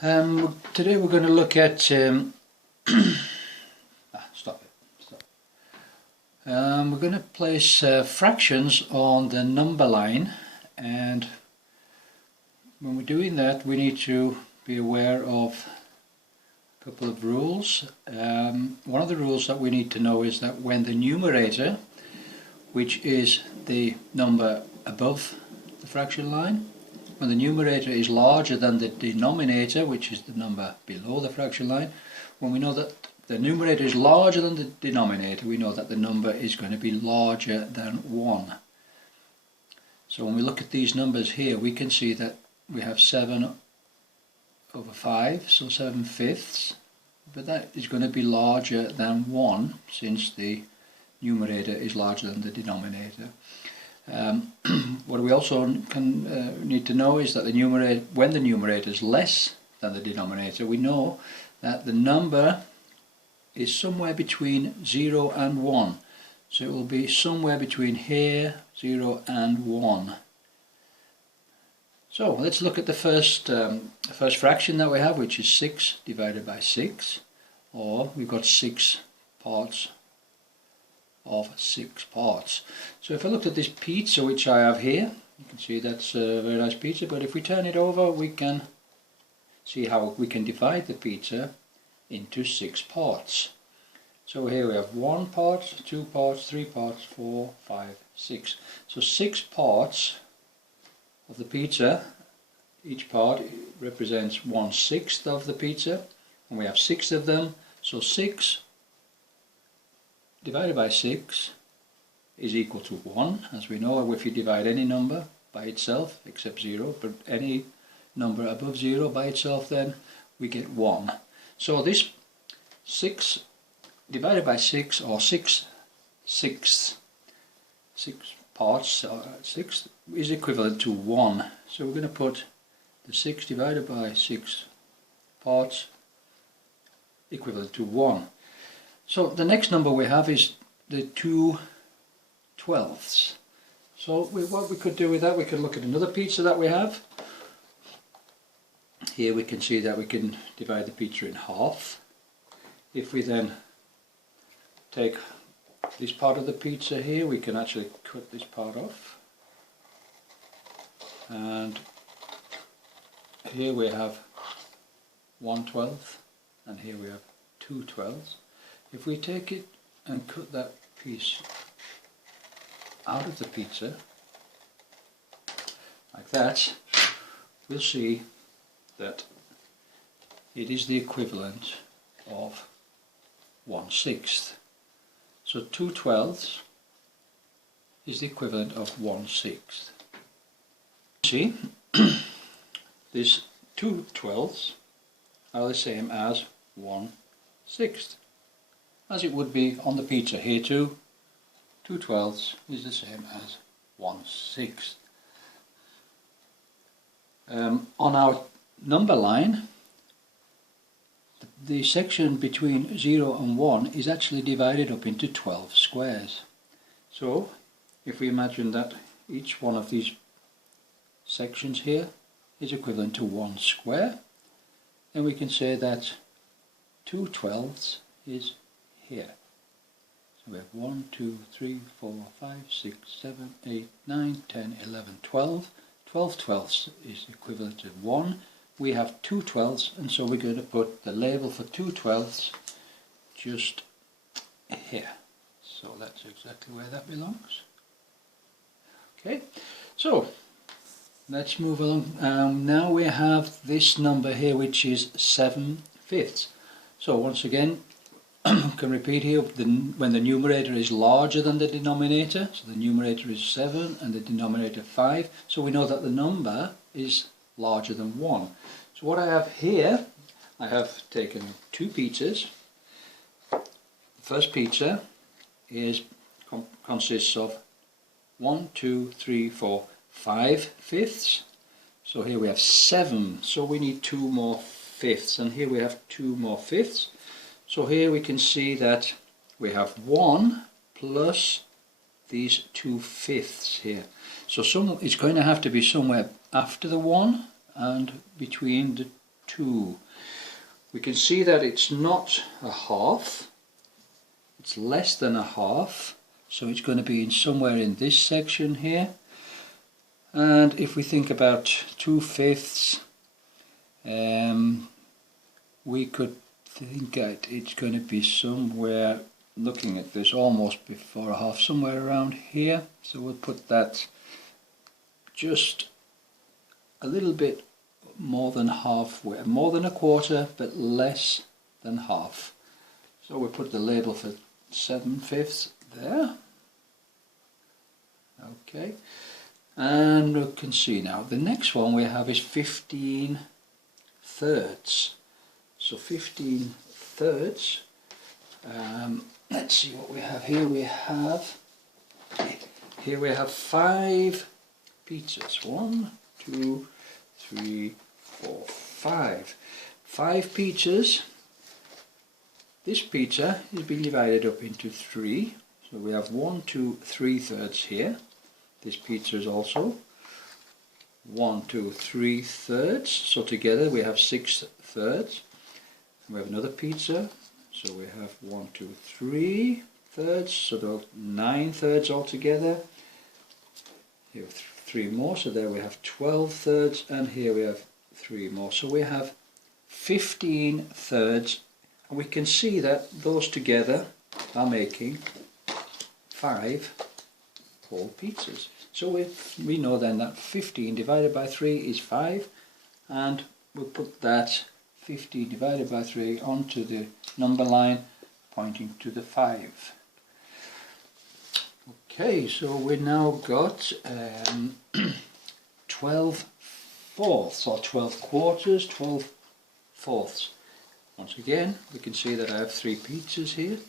Today we're going to look at stop it. We're going to place fractions on the number line, and when we're doing that we need to be aware of a couple of rules. One of the rules that we need to know is that when the numerator, which is the number above the fraction line, when the numerator is larger than the denominator, which is the number below the fraction line, when we know that the numerator is larger than the denominator, we know that the number is going to be larger than 1. So when we look at these numbers here, we can see that we have 7 over 5, so 7/5, but that is going to be larger than 1 since the numerator is larger than the denominator. What we also need to know is that the numerator, when the numerator is less than the denominator, we know that the number is somewhere between 0 and 1. So it will be somewhere between here, 0 and 1. So let's look at the first fraction that we have, which is 6 divided by 6, or we've got 6 parts of 6 parts. So if I look at this pizza which I have here, you can see that's a very nice pizza, but if we turn it over we can see how we can divide the pizza into 6 parts. So here we have 1 part, 2 parts, 3 parts, 4, 5, 6. So 6 parts of the pizza. Each part represents 1/6 of the pizza, and we have 6 of them, so 6 divided by 6 is equal to 1. As we know, if you divide any number by itself except 0, but any number above 0 by itself, then we get 1. So this 6 divided by 6, or 6 parts, 6 is equivalent to 1. So we're going to put the 6 divided by 6 parts equivalent to 1. So the next number we have is the 2/12. So what we could do with that, we could look at another pizza that we have. Here we can see that we can divide the pizza in half. If we then take this part of the pizza here, we can actually cut this part off. And here we have 1/12, and here we have 2/12. If we take it and cut that piece out of the pizza, like that, we'll see that it is the equivalent of 1/6. So 2/12 is the equivalent of 1/6. See, these 2/12 are the same as 1/6. As it would be on the pizza here too, 2/12 is the same as 1/6. On our number line, the section between 0 and 1 is actually divided up into 12 squares. So if we imagine that each one of these sections here is equivalent to 1 square, then we can say that 2/12 is here. So we have 1, 2, 3, 4, 5, 6, 7, 8, 9, 10, 11, 12. 12/12 is equivalent to 1. We have 2/12, and so we're going to put the label for 2/12 just here. So that's exactly where that belongs. Okay, so let's move along. Now we have this number here, which is 7/5. So once again, I can repeat here, when the numerator is larger than the denominator, so the numerator is 7 and the denominator 5, so we know that the number is larger than 1. So what I have here, I have taken 2 pizzas. The first pizza consists of 1, 2, 3, 4, 5/5. So here we have 7, so we need 2 more fifths, and here we have 2 more fifths. So here we can see that we have 1 plus these 2/5 here. So it's going to have to be somewhere after the 1 and between the 2. We can see that it's not a half, it's less than a half, so it's going to be in somewhere in this section here. And if we think about 2/5, we could think that it's going to be somewhere, looking at this, almost before a half, somewhere around here. So we'll put that just a little bit more than halfway, more than a quarter, but less than half. So we'll put the label for 7/5 there. Okay, and we can see now the next one we have is 15/3. So 15/3. Let's see what we have here. We have 5 pizzas. 1, 2, 3, 4, 5. 5 pizzas. This pizza is being divided up into 3. So we have 1, 2, 3/3 here. This pizza is also 1, 2, 3/3. So together we have 6/3. We have another pizza. So we have 1, 2, 3/3. So there are 9/3 altogether. Here we have 3 more. So there we have 12/3, and here we have 3 more. So we have 15/3. And we can see that those together are making 5 whole pizzas. So we know then that 15 divided by 3 is 5, and we'll put that 15 divided by 3 onto the number line pointing to the 5. Okay, so we now got 12/4 or 12 quarters, 12/4. Once again, we can see that I have 3 pizzas here.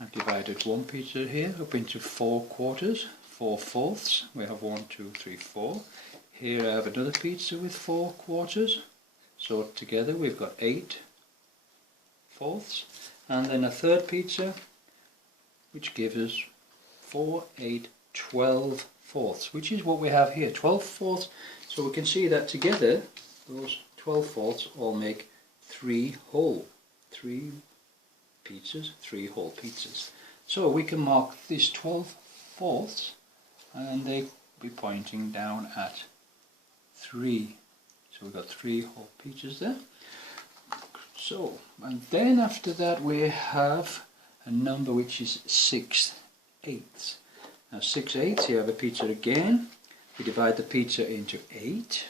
I've divided one pizza here up into 4 quarters, 4/4. We have 1, 2, 3, 4. Here I have another pizza with 4 quarters. So together we've got 8/4. And then a third pizza, which gives us 4, 8, 12/4, which is what we have here, 12/4. So we can see that together, those 12/4 all make 3 whole pizzas. So we can mark this 12/4, and they be pointing down at 3. So we've got 3 whole pizzas there. So, and then after that we have a number which is 6/8. Now 6/8, you have a pizza again. We divide the pizza into 8.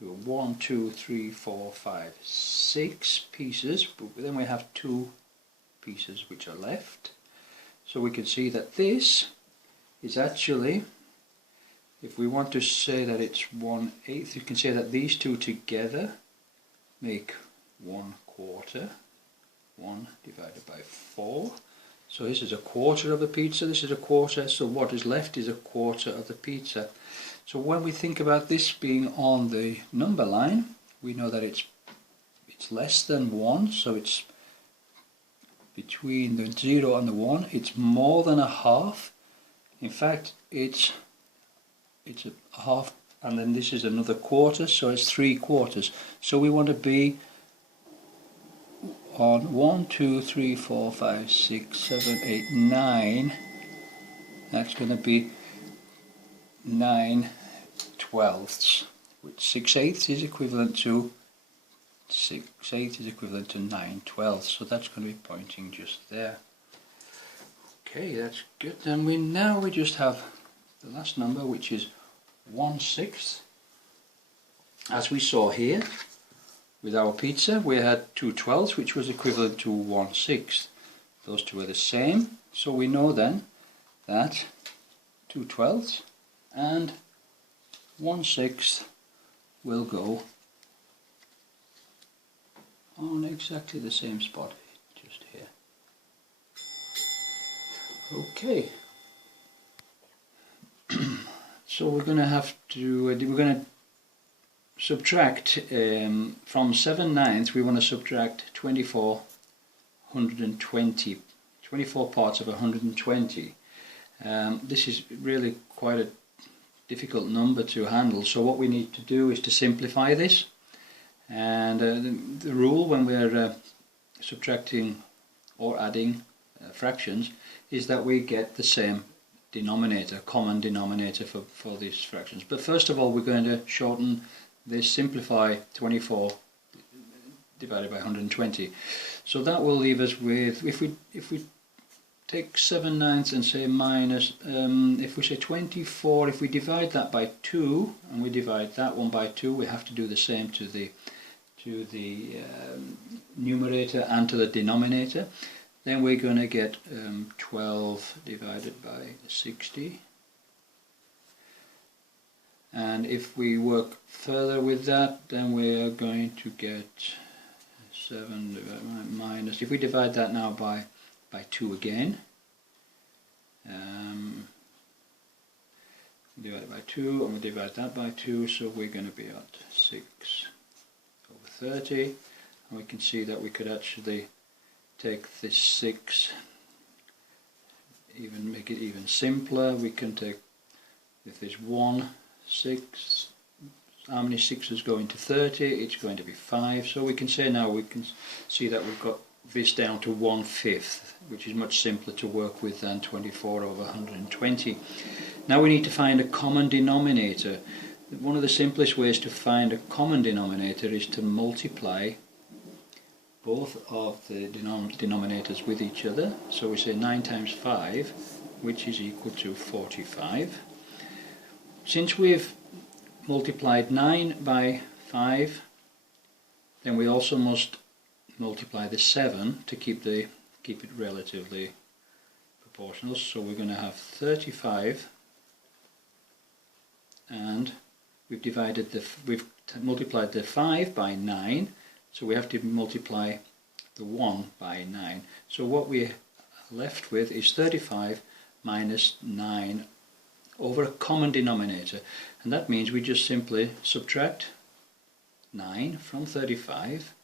1, 2, 3, 4, 5, 6 pieces, but then we have 2 pieces which are left. So we can see that this is actually, if we want to say that it's 1/8, you can say that these two together make 1/4. 1 divided by 4. So this is a quarter of a pizza, this is a quarter, so what is left is a quarter of the pizza. So when we think about this being on the number line, we know that it's less than 1, so it's between the 0 and the 1. It's more than a half. In fact, it's a half, and then this is another quarter, so it's 3/4. So we want to be on 1, 2, 3, 4, 5, 6, 7, 8, 9. That's going to be 9/12, which 6/8 is equivalent to 9/12. So that's going to be pointing just there. Okay, that's good. Then we just have the last number, which is 1/6. As we saw here, with our pizza, we had 2/12, which was equivalent to 1/6. Those two are the same, so we know then that 2/12 and 1/6 will go on exactly the same spot, just here. Okay. So we're going to subtract from 7/9, we want to subtract 24 parts of 120. This is really quite a difficult number to handle, so what we need to do is to simplify this. And the rule when we're subtracting or adding fractions is that we get the same denominator, common denominator for these fractions. But first of all, we're going to shorten this, simplify 24 divided by 120. So that will leave us with, if we take 7/9 and say minus, if we say 24, if we divide that by 2 and we divide that one by 2, we have to do the same to the numerator and to the denominator. Then we're going to get 12 divided by 60. And if we work further with that, then we are going to get 7 divided by minus, if we divide that now by 2 again, divide it by 2 and we divide that by 2, so we're going to be at 6/30, and we can see that we could actually take this 6, even make it even simpler. We can take, if there's 1, 6, how many 6's go into 30? It's going to be 5. So we can say now, we can see that we've got this down to 1/5, which is much simpler to work with than 24 over 120. Now we need to find a common denominator. One of the simplest ways to find a common denominator is to multiply both of the denominators with each other. So we say 9 times 5, which is equal to 45. Since we've multiplied 9 by 5, then we also must multiply the 7 to keep it relatively proportional. So we're going to have 35, and we've multiplied the 5 by 9, so we have to multiply the 1 by 9. So what we're left with is 35 minus 9 over a common denominator, and that means we just simply subtract 9 from 35,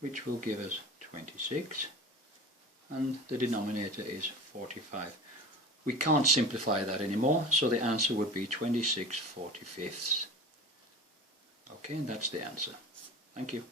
which will give us 26, and the denominator is 45. We can't simplify that anymore, so the answer would be 26/45. Okay, and that's the answer. Thank you.